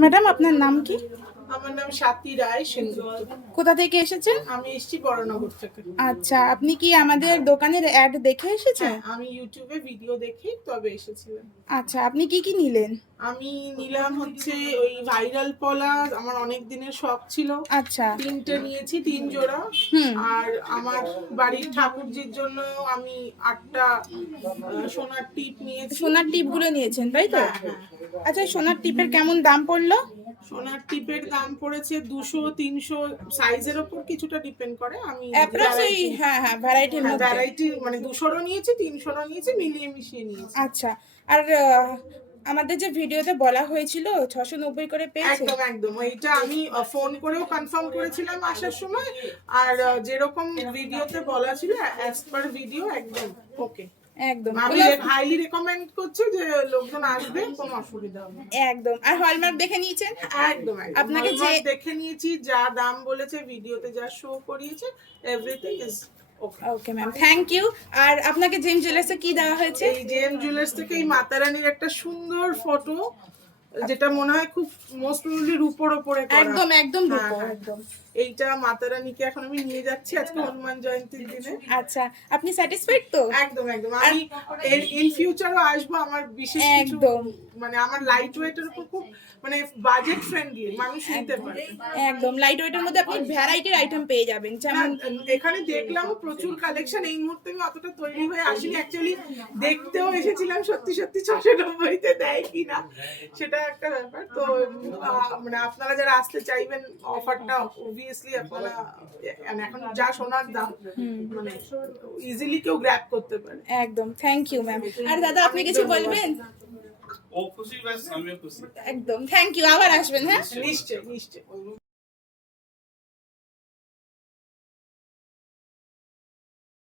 Madam আপনার নাম কি? আমার নাম স্বাতী রায় সেনগুপ্ত। কোথা থেকে এসেছেন? আমি এসেছি বড়নগর থেকে। আচ্ছা, আপনি কি আমাদের দোকানের অ্যাড দেখে এসেছেন? হ্যাঁ, আমি ইউটিউবে ভিডিও দেখে তবে এসেছিলাম। আচ্ছা, আপনি কি কি নিলেন? আমি নিলাম হচ্ছে ওই ভাইরাল পলা, আমার অনেক দিনের শখ ছিল। আচ্ছা। 3টে নিয়েছি, 3 জোড়া। আর আমার বাড়ির ঠাকুরজির জন্য আমি 8টা সোনার টিপ নিয়েছি। সোনার টিপগুলো নিয়েছেন তাই তো? হ্যাঁ, হ্যাঁ। আচ্ছা, সোনার টিপের কেমন দাম পড়লো? সোনার টিপের দাম পড়েছে 200-300, সাইজের উপর কিছুটা ডিপেন্ড করে। আমি হ্যাঁ হ্যাঁ, ভ্যারাইটির মধ্যে। ভ্যারাইটি মানে 200রও নিয়েছি, 300রও নিয়েছি, মিলিয়ে মিশিয়ে নিয়েছি। আচ্ছা, আর আমাদের যে ভিডিওতে বলা হয়েছিল 690 করে পেয়েছে? একদম একদম, এইটা আমি ফোন করেও কনফার্ম করেছিলাম আসার সময়। আর যেরকম ভিডিওতে বলা ছিল অ্যাজ পার ভিডিও একদম ওকে। একদম, আমি হাইলি রেকমেন্ড করছি যে লোকজন আসবে, কোনো অসুবিধা হবে না। একদম। আর হলমার্ক দেখে নিয়েছেন? একদম আপনাকে যে দেখে নিয়েছি, যা দাম বলেছে ভিডিওতে, যা শো করিয়েছে, everything is okay ma'am, thank you. আর আপনাকে জেম জুয়েলার্সে কি দেওয়া হয়েছে? এই জেম জুয়েলার্স থেকে এই মাতা রানীর একটা সুন্দর ফটো, যেটা মনে হয় খুব মোস্ট প্রবাবলি রূপোর ওপরে করা। একদম একদম হ্যাঁ, রূপো, হ্যাঁ। একদম। এইটা মাতা রানীকে এখন আমি নিয়ে যাচ্ছি আজকে হনুমান জয়ন্তীর দিনে। আচ্ছা, আপনি স্যাটিসফাইড তো? একদম একদম, আমি ইন ফিউচারও আসবো। আমার বিশেষ কিছু একদম। মানে আমার লাইট ওয়েটের উপর খুব মানে বাজেট ফ্রেন্ডলি, মানুষ নিতে পারে। একদম লাইট ওয়েটের মধ্যে আপনি ভ্যারাইটির আইটেম পেয়ে যাবেন, যেমন এখানে দেখলাম প্রচুর কালেকশন। এই মুহূর্তে আমি অতটা তৈরি হয়ে আসিনি, অ্যাকচুয়ালি দেখতেও এসেছিলাম সত্যি সত্যি 690-তে দেয় কিনা, সেটা একটা ব্যাপার। তো মানে আপনারা যারা আসতে চাইবেন, অফারটা অবভিয়াসলি আপনারা মানে এখন যা সোনার দাম, মানে ইজিলি কেউ গ্র্যাব করতে পারে। একদম, থ্যাংক ইউ ম্যাম। আর দাদা আপনি কিছু বলবেন? ও খুশি, ব্যাস আমিও খুশি। একদম, থ্যাংক ইউ। আবার আসবেন। হ্যাঁ, নিশ্চয়ই নিশ্চয়ই।